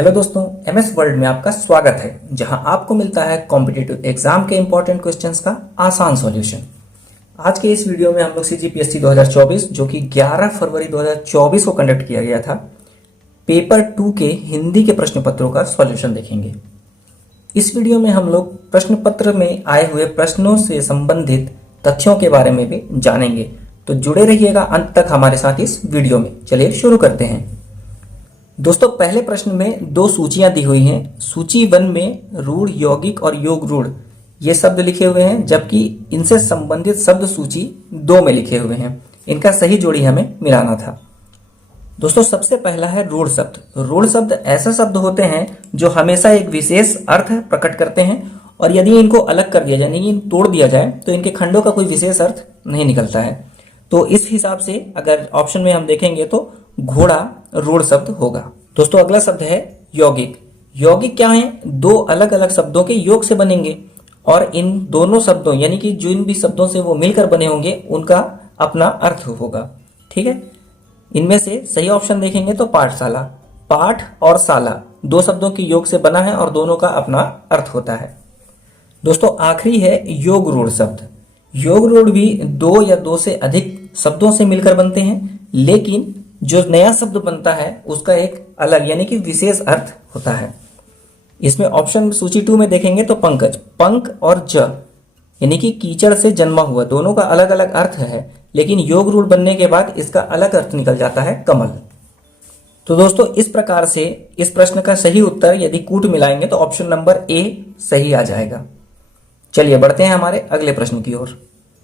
Hello दोस्तों, MS world में आपका स्वागत है, जहां आपको मिलता है कॉम्पिटिटिव एग्जाम के इंपॉर्टेंट क्वेश्चंस का आसान सॉल्यूशन। आज के इस वीडियो में हम लोग सीजीपीएससी 2024 जो कि 11 फरवरी 2024 को कंडक्ट किया गया था, पेपर 2 के हिंदी के प्रश्न पत्रों का सॉल्यूशन देखेंगे। इस वीडियो में हम लोग प्रश्न पत्र में आए हुए प्रश्नों से संबंधित तथ्यों के बारे में भी जानेंगे, तो जुड़े रहिएगा अंत तक हमारे साथ इस वीडियो में। चलिए शुरू करते हैं। दोस्तों, पहले प्रश्न में दो सूचियां दी हुई हैं। सूची 1 में रूढ़, यौगिक और योग रूढ़ ये शब्द लिखे हुए हैं, जबकि इनसे संबंधित शब्द सूची 2 में लिखे हुए हैं। इनका सही जोड़ी हमें मिलाना था। दोस्तों, सबसे पहला है रूढ़ शब्द। रूढ़ शब्द ऐसे शब्द होते हैं जो हमेशा एक विशेष अर्थ प्रकट करते हैं, और यदि इनको अलग कर दिया जाए, यानी कि तोड़ दिया जाए, तो इनके खंडों का कोई विशेष अर्थ नहीं निकलता है। तो इस हिसाब से अगर ऑप्शन में हम देखेंगे तो घोड़ा रूढ़ शब्द होगा। दोस्तों, अगला शब्द है यौगिक। यौगिक क्या है? दो अलग अलग शब्दों के योग से बनेंगे, और इन दोनों शब्दों यानी कि जिन भी शब्दों से वो मिलकर बने होंगे उनका अपना अर्थ होगा। ठीक है, इनमें से सही ऑप्शन देखेंगे तो पाठशाला। पाठ और शाला दो शब्दों के योग से बना है और दोनों का अपना अर्थ होता है। दोस्तों, आखिरी है योग रूढ़ शब्द। योग रूढ़ भी दो या दो से अधिक शब्दों से मिलकर बनते हैं, लेकिन जो नया शब्द बनता है उसका एक अलग यानी कि विशेष अर्थ होता है। इसमें ऑप्शन सूची 2 में देखेंगे तो पंकज, पंक और ज यानी कि कीचड़ से जन्मा हुआ, दोनों का अलग अलग अर्थ है, लेकिन योग रूढ़ बनने के बाद इसका अलग अर्थ निकल जाता है कमल। तो दोस्तों, इस प्रकार से इस प्रश्न का सही उत्तर यदि कूट मिलाएंगे तो ऑप्शन नंबर ए सही आ जाएगा। चलिए बढ़ते हैं हमारे अगले प्रश्न की ओर।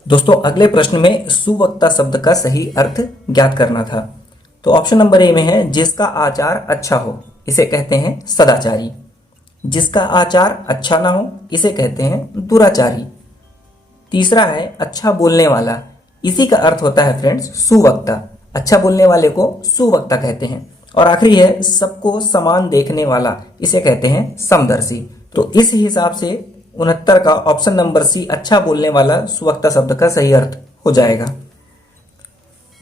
दोस्तों, अगले प्रश्न में सुवक्ता शब्द का सही अर्थ ज्ञात करना था। तो ऑप्शन नंबर ए में है जिसका आचार अच्छा हो इसे कहते हैं सदाचारी। जिसका आचार अच्छा ना हो इसे कहते हैं दुराचारी। तीसरा है अच्छा बोलने वाला, इसी का अर्थ होता है फ्रेंड्स सुवक्ता। अच्छा बोलने वाले को सुवक्ता कहते हैं। और आखिरी है सबको समान देखने वाला, इसे कहते हैं समदर्शी। तो इस हिसाब से 69 का ऑप्शन नंबर सी अच्छा बोलने वाला सुवक्ता शब्द का सही अर्थ हो जाएगा।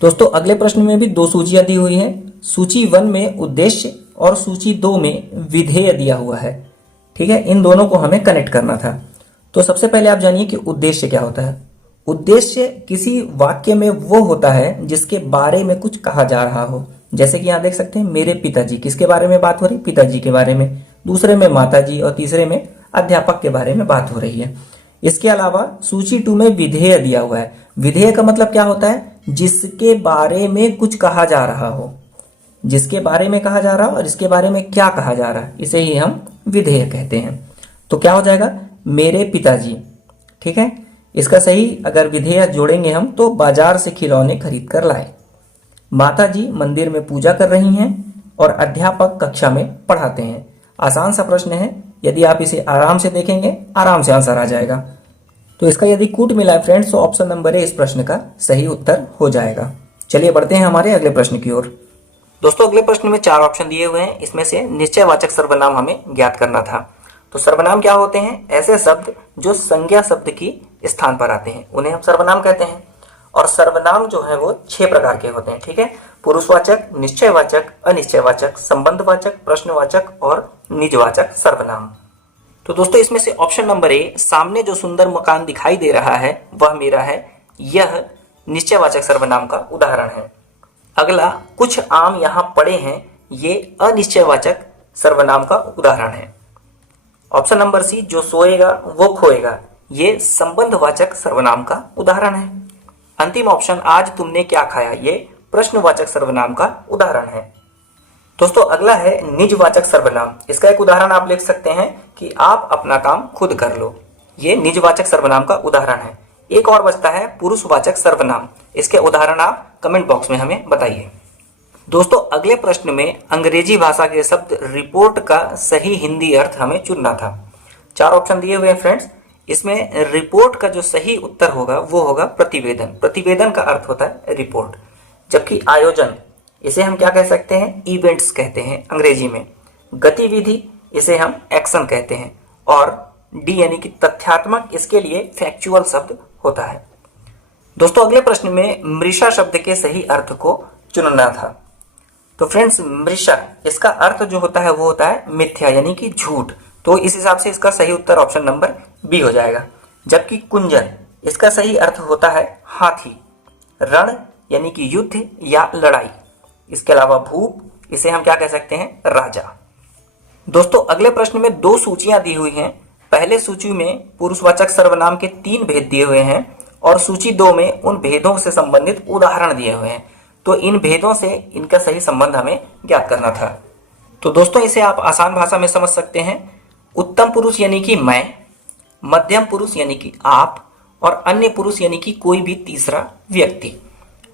दोस्तों, अगले प्रश्न में भी दो सूचियां दी हुई हैं। सूची 1 में उद्देश्य और सूची 2 में विधेय दिया हुआ है। ठीक है, इन दोनों को हमें कनेक्ट करना था। तो सबसे पहले आप जानिए कि उद्देश्य क्या होता है। उद्देश्य किसी वाक्य में वो होता है जिसके बारे में कुछ कहा जा रहा हो। जैसे कि यहाँ देख सकते हैं मेरे पिताजी, किसके बारे में बात हो रही? पिताजी के बारे में। दूसरे में माताजी और तीसरे में अध्यापक के बारे में बात हो रही है। इसके अलावा सूची 2 में विधेय दिया हुआ है। विधेय का मतलब क्या होता है? जिसके बारे में कुछ कहा जा रहा हो। जिसके बारे में कहा जा रहा हो और इसके बारे में क्या कहा जा रहा है, इसे ही हम विधेय कहते हैं। तो क्या हो जाएगा? मेरे पिताजी। ठीक है, इसका सही अगर विधेय जोड़ेंगे हम तो बाजार से खिलौने खरीद कर लाए। माताजी मंदिर में पूजा कर रही हैं और अध्यापक कक्षा में पढ़ाते हैं। आसान सा प्रश्न है, यदि आप इसे आराम से देखेंगे आराम से आंसर आ जाएगा। तो इसका यदि कूट मिला है फ्रेंड्स तो ऑप्शन नंबर ए इस प्रश्न का सही उत्तर हो जाएगा। चलिए बढ़ते हैं हमारे अगले प्रश्न की ओर। दोस्तों, अगले प्रश्न में 4 ऑप्शन दिए हुए हैं। इसमें से निश्चयवाचक सर्वनाम हमें ज्ञात करना था। तो सर्वनाम क्या होते हैं? ऐसे शब्द जो संज्ञा शब्द की स्थान पर आते हैं उन्हें हम सर्वनाम कहते हैं। और सर्वनाम जो है वो 6 प्रकार के होते हैं। ठीक है, पुरुषवाचक, निश्चयवाचक, अनिश्चयवाचक, संबंधवाचक, प्रश्नवाचक और निजवाचक सर्वनाम। तो दोस्तों, इसमें से ऑप्शन नंबर ए, सामने जो सुंदर मकान दिखाई दे रहा है वह मेरा है, यह निश्चयवाचक सर्वनाम का उदाहरण है। अगला, कुछ आम यहाँ पड़े हैं, ये अनिश्चयवाचक सर्वनाम का उदाहरण है। ऑप्शन नंबर सी, जो सोएगा वो खोएगा, ये संबंधवाचक सर्वनाम का उदाहरण है। अंतिम ऑप्शन, आज तुमने क्या खाया, ये प्रश्नवाचक सर्वनाम का उदाहरण है। दोस्तों, अगला है निजवाचक सर्वनाम। इसका एक उदाहरण आप लिख सकते हैं कि आप अपना काम खुद कर लो, ये निजवाचक सर्वनाम का उदाहरण है। एक और बचता है पुरुषवाचक सर्वनाम। इसके उदाहरण आप कमेंट बॉक्स में हमें बताइए। दोस्तों, अगले प्रश्न में अंग्रेजी भाषा के शब्द रिपोर्ट का सही हिंदी अर्थ हमें चुनना था। 4 ऑप्शन दिए हुए हैं फ्रेंड्स। इसमें रिपोर्ट का जो सही उत्तर होगा वो होगा प्रतिवेदन। प्रतिवेदन का अर्थ होता है रिपोर्ट। जबकि आयोजन, इसे हम क्या कह सकते हैं? इवेंट्स कहते हैं अंग्रेजी में। गतिविधि, इसे हम एक्शन कहते हैं। और डी यानी कि तथ्यात्मक, इसके लिए फैक्चुअल शब्द होता है। दोस्तों, अगले प्रश्न में मृषा शब्द के सही अर्थ को चुनना था। तो फ्रेंड्स मृषा, इसका अर्थ जो होता है वो होता है मिथ्या यानी कि झूठ। तो इस हिसाब से इसका सही उत्तर ऑप्शन नंबर बी हो जाएगा। जबकि कुंजन, इसका सही अर्थ होता है हाथी। रण यानी कि युद्ध या लड़ाई। इसके अलावा भूप, इसे हम क्या कह सकते हैं, राजा। दोस्तों अगले प्रश्न में दो सूचियां दी हुई हैं। पहले सूची में पुरुषवाचक सर्वनाम के 3 भेद दिए हुए हैं और सूची 2 में उन भेदों से संबंधित उदाहरण दिए हुए हैं। तो इन भेदों से इनका सही संबंध हमें ज्ञात करना था। तो दोस्तों इसे आप आसान भाषा में समझ सकते हैं। उत्तम पुरुष यानी कि मैं, मध्यम पुरुष यानी कि आप, और अन्य पुरुष यानी कि कोई भी तीसरा व्यक्ति।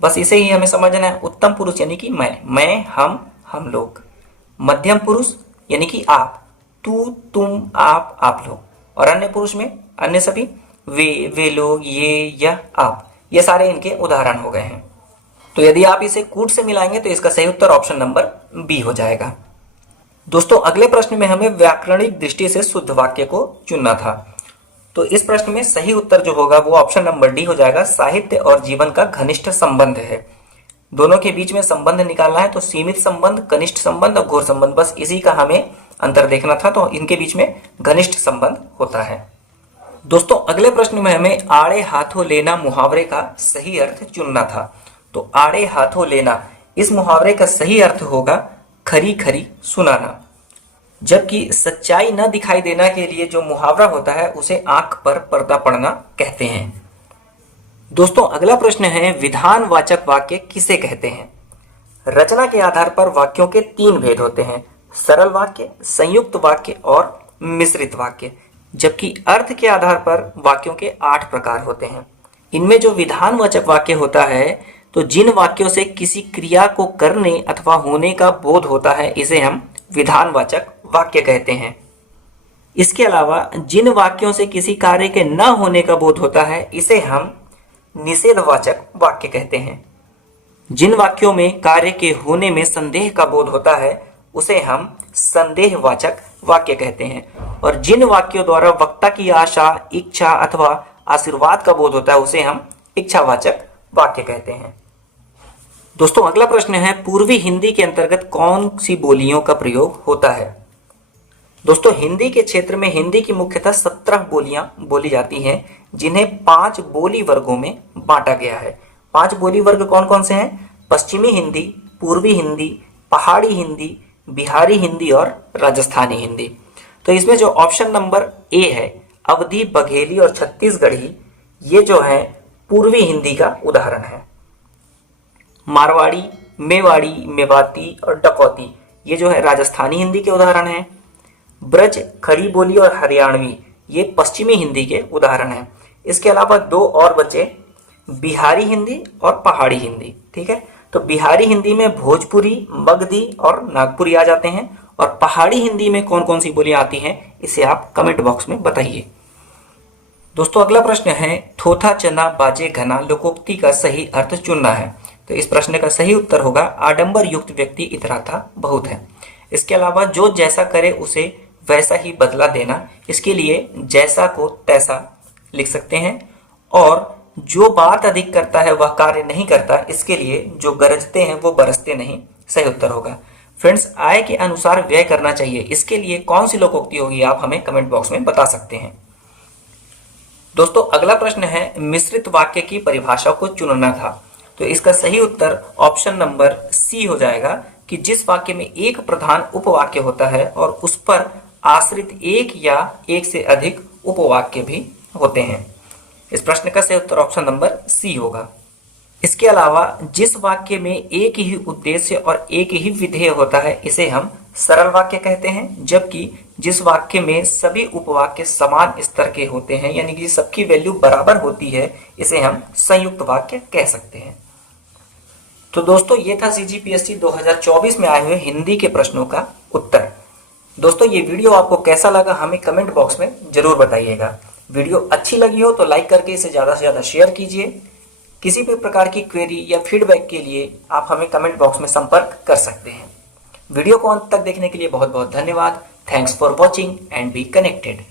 बस इसे ही हमें समझना है। उत्तम पुरुष यानी कि मैं, हम लोग। मध्यम पुरुष यानी कि आप, तू, तुम, आप लोग। और अन्य पुरुष में अन्य सभी, वे लोग, ये, यह, आप। ये सारे इनके उदाहरण हो गए हैं। तो यदि आप इसे कूट से मिलाएंगे तो इसका सही उत्तर ऑप्शन नंबर बी हो जाएगा। दोस्तों अगले प्रश्न में हमें व्याकरणिक दृष्टि से शुद्ध वाक्य को चुनना था। तो इस प्रश्न में सही उत्तर जो होगा वो ऑप्शन नंबर डी हो जाएगा। साहित्य और जीवन का घनिष्ठ संबंध है। दोनों के बीच में संबंध निकालना है तो सीमित संबंध, कनिष्ठ संबंध और घोर संबंध, बस इसी का हमें अंतर देखना था। तो इनके बीच में घनिष्ठ संबंध होता है। दोस्तों अगले प्रश्न में हमें आड़े हाथों लेना मुहावरे का सही अर्थ चुनना था। तो आड़े हाथों लेना, इस मुहावरे का सही अर्थ होगा खरी खरी सुनाना। जबकि सच्चाई न दिखाई देना के लिए जो मुहावरा होता है उसे आंख पर पर्दा पड़ना कहते हैं। दोस्तों अगला प्रश्न है विधानवाचक वाक्य किसे कहते हैं। रचना के आधार पर वाक्यों के 3 भेद होते हैं, सरल वाक्य, संयुक्त वाक्य और मिश्रित वाक्य। जबकि अर्थ के आधार पर वाक्यों के 8 प्रकार होते हैं। इनमें जो विधानवाचक वाक्य होता है तो जिन वाक्यों से किसी क्रिया को करने अथवा होने का बोध होता है इसे हम विधानवाचक वाक्य कहते हैं। इसके अलावा जिन वाक्यों से किसी कार्य के न होने का बोध होता है इसे हम निषेधवाचक वाक्य कहते हैं। जिन वाक्यों में कार्य के होने में संदेह का बोध होता है उसे हम संदेहवाचक वाक्य कहते हैं। और जिन वाक्यों द्वारा वक्ता की आशा, इच्छा अथवा आशीर्वाद का बोध होता है उसे हम इच्छावाचक वाक्य कहते हैं। दोस्तों अगला प्रश्न है पूर्वी हिंदी के अंतर्गत कौन सी बोलियों का प्रयोग होता है। दोस्तों हिंदी के क्षेत्र में हिंदी की मुख्यतः 17 बोलियां बोली जाती हैं जिन्हें 5 बोली वर्गों में बांटा गया है। 5 बोली वर्ग कौन कौन से हैं? पश्चिमी हिंदी, पूर्वी हिंदी, पहाड़ी हिंदी, बिहारी हिंदी और राजस्थानी हिंदी। तो इसमें जो ऑप्शन नंबर ए है अवधी, बघेली और छत्तीसगढ़ी, ये जो है पूर्वी हिंदी का उदाहरण है। मारवाड़ी, मेवाड़ी, मेवाती और डकौती, ये जो है राजस्थानी हिंदी के उदाहरण हैं। ब्रज, खड़ी बोली और हरियाणवी, ये पश्चिमी हिंदी के उदाहरण हैं। इसके अलावा 2 और बचे, बिहारी हिंदी और पहाड़ी हिंदी। ठीक है, तो बिहारी हिंदी में भोजपुरी, मगधी और नागपुरी आ जाते हैं। और पहाड़ी हिंदी में कौन कौन सी बोलियां आती हैं इसे आप कमेंट बॉक्स में बताइए। दोस्तों अगला प्रश्न है थोथा चना बाजे घना लोकोक्ति का सही अर्थ चुनना है। तो इस प्रश्न का सही उत्तर होगा आडंबर युक्त व्यक्ति इतराता बहुत है। इसके अलावा जो जैसा करे उसे वैसा ही बदला देना, इसके लिए जैसा को तैसा लिख सकते हैं। और जो बात अधिक करता है वह कार्य नहीं करता, इसके लिए जो गरजते हैं वो बरसते नहीं, सही उत्तर होगा। फ्रेंड्स आय के अनुसार व्यय करना चाहिए, इसके लिए कौन सी लोकोक्ति होगी आप हमें कमेंट बॉक्स में बता सकते हैं। दोस्तों अगला प्रश्न है मिश्रित वाक्य की परिभाषा को चुनना था। तो इसका सही उत्तर ऑप्शन नंबर सी हो जाएगा कि जिस वाक्य में एक प्रधान उपवाक्य होता है और उस पर आश्रित एक या एक से अधिक उपवाक्य भी होते हैं। इस प्रश्न का सही उत्तर ऑप्शन नंबर सी होगा। इसके अलावा जिस वाक्य में एक ही उद्देश्य और एक ही विधेय होता है इसे हम सरल वाक्य कहते हैं। जबकि जिस वाक्य में सभी उपवाक्य समान स्तर के होते हैं यानी कि सबकी वैल्यू बराबर होती है इसे हम संयुक्त वाक्य कह सकते हैं। तो दोस्तों ये था CGPSC 2024 में आए हुए हिंदी के प्रश्नों का उत्तर। दोस्तों ये वीडियो आपको कैसा लगा हमें कमेंट बॉक्स में जरूर बताइएगा। वीडियो अच्छी लगी हो तो लाइक करके इसे ज़्यादा से ज़्यादा शेयर कीजिए। किसी भी प्रकार की क्वेरी या फीडबैक के लिए आप हमें कमेंट बॉक्स में संपर्क कर सकते हैं। वीडियो को अंत तक देखने के लिए बहुत बहुत धन्यवाद। Thanks for watching and be connected.